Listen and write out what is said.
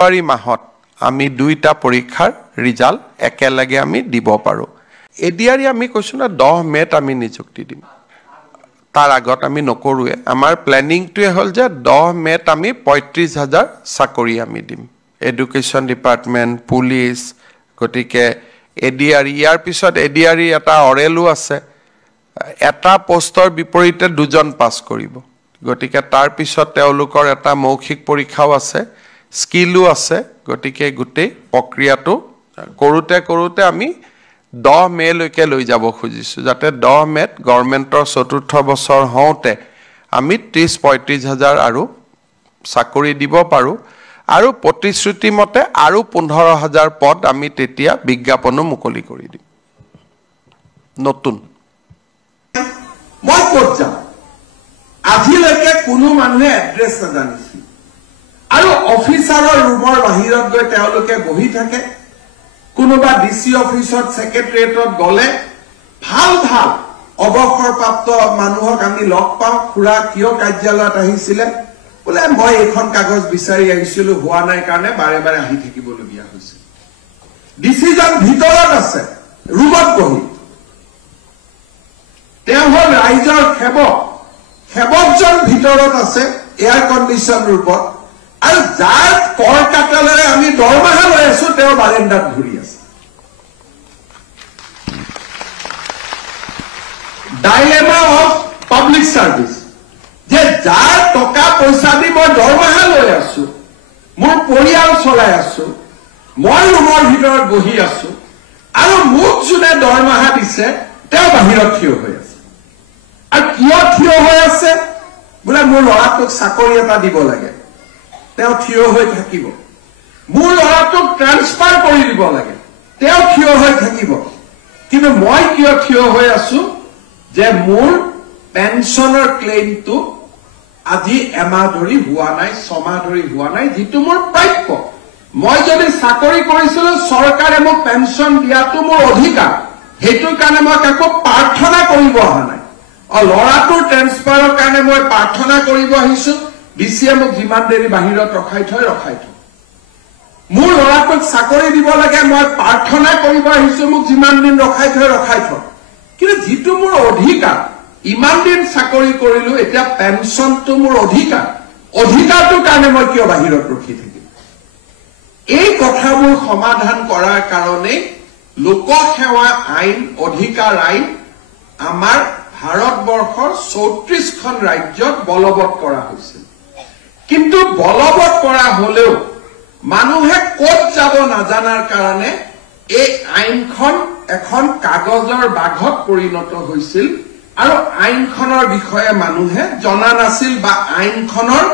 ফেব্ৰুৱাৰী মাহত আমি দুইটা পৰীক্ষাৰ ৰিজাল্ট একেলগে আমি দিব পাৰোঁ। এডিআৰই আমি কৈছোঁ না 10 মেত আমি নিযুক্তি দিম, তাৰ আগত আমি নকৰোঁৱে। আমাৰ প্লেনিংটোৱে হ'ল যে 10 মেত আমি 35,000 চাকৰি আমি দিম, এডুকেশ্যন ডিপাৰ্টমেণ্ট, পুলিচ। গতিকে এডিআৰই, ইয়াৰ পিছত এডিআৰই এটা অৰেলো আছে, এটা পোষ্টৰ বিপৰীতে 2জন পাছ কৰিব। গতিকে তাৰ পিছত তেওঁলোকৰ এটা মৌখিক পৰীক্ষাও আছে, স্কিলো আছে। গতিকে গোটেই প্ৰক্ৰিয়াটো কৰোঁতে কৰোঁতে আমি 10 মেলৈকে লৈ যাব খুজিছোঁ, যাতে 10 মেত গভৰ্ণমেণ্টৰ 4ৰ্থ বছৰ হওঁতে আমি 30-35,000 আৰু চাকৰি দিব পাৰোঁ। আৰু প্ৰতিশ্ৰুতি মতে আৰু 15,000 পদ আমি তেতিয়া বিজ্ঞাপনো মুকলি কৰি দিম নতুন। মই ক'ত যাম আজিলৈকে কোনো মানুহে এড্ৰেছ নাজানিছিল, আৰু অফিচাৰৰ ৰুমৰ বাহিৰত গৈ তেওঁলোকে বহি থাকে। কোনোবা ডিচি অফিচত, ছেক্ৰেটাৰিয়েটত গ'লে ভাল ভাল অৱসৰপ্ৰাপ্ত মানুহক আমি লগ পাওঁ। খুৰা কিয় কাৰ্যালয়ত আহিছিলে? বোলে মই এইখন কাগজ বিচাৰি আহিছিলো, হোৱা নাই কাৰণে বাৰে বাৰে আহি থাকিবলগীয়া হৈছিল। ডিচিজন ভিতৰত আছে, ৰুমত বহি। তেওঁ হ'ল ৰাইজৰ সেৱক, সেৱকজন ভিতৰত আছে এয়াৰ কণ্ডিশ্যন ৰুমত, আৰু যাৰ কৰ কাটালেৰে আমি দৰমহা লৈ আছো তেওঁ বাৰেণ্ডাত ঘূৰি আছে। ডাইলেমা অফ পাব্লিক চাৰ্ভিচ, যে যাৰ টকা পইচা দি মই দৰমহা লৈ আছো, মোৰ পৰিয়াল চলাই আছো, মই ৰুমৰ ভিতৰত বহি আছো, আৰু মোক যোনে দৰমহা দিছে তেওঁ বাহিৰত থিয় হৈ আছে। আৰু কিয় থিয় হৈ আছে? বোলে মোৰ ল'ৰাটোক চাকৰি এটা দিব লাগে, তেওঁ থিয় হৈ থাকিব। মোৰ ল'ৰাটোক ট্ৰান্সফাৰ কৰি দিব লাগে, তেওঁ থিয় হৈ থাকিব। কিন্তু মই কিয় থিয় হৈ আছো? যে মোৰ পেঞ্চনৰ ক্লেইমটো আজি এমাহ ধৰি হোৱা নাই, 6 মাহ ধৰি হোৱা নাই, যিটো মোৰ প্ৰাপ্য। মই যদি চাকৰি কৰিছিলো, চৰকাৰে মোক পেঞ্চন দিয়াটো মোৰ অধিকাৰ, সেইটোৰ কাৰণে মই কাকো প্ৰাৰ্থনা কৰিব অহা নাই। ল'ৰাটোৰ ট্ৰেন্সফাৰৰ কাৰণে মই প্ৰাৰ্থনা কৰিব আহিছো, ডিচিয়ে মোক যিমান দেৰি বাহিৰত ৰখাই থয়। মোৰ ল'ৰাটোক চাকৰি দিব লাগে, মই প্ৰাৰ্থনা কৰিব আহিছো, মোক যিমান দিন ৰখাই থয়। কিন্তু যিটো মোৰ অধিকাৰ, ইমান দিন চাকৰি কৰিলো, এতিয়া পেঞ্চনটো মোৰ অধিকাৰ, অধিকাৰটোৰ কাৰণে মই কিয় বাহিৰত ৰখি থাকিম? এই কথাবোৰ সমাধান কৰাৰ কাৰণে লোকসেৱা আইন, অধিকাৰ আইন আমাৰ ভাৰতবৰ্ষৰ 34খন ৰাজ্যত বলবৎ কৰা হৈছিল। কিন্তু বলবৎ কৰা হলেও মানুহে ক'ত যাব নাজানাৰ কাৰণে এই আইনখন এখন কাগজৰ বাঘত পৰিণত হৈছিল, আৰু আইনখনৰ বিষয়ে মানুহে জনা নাছিল বা আইনখনৰ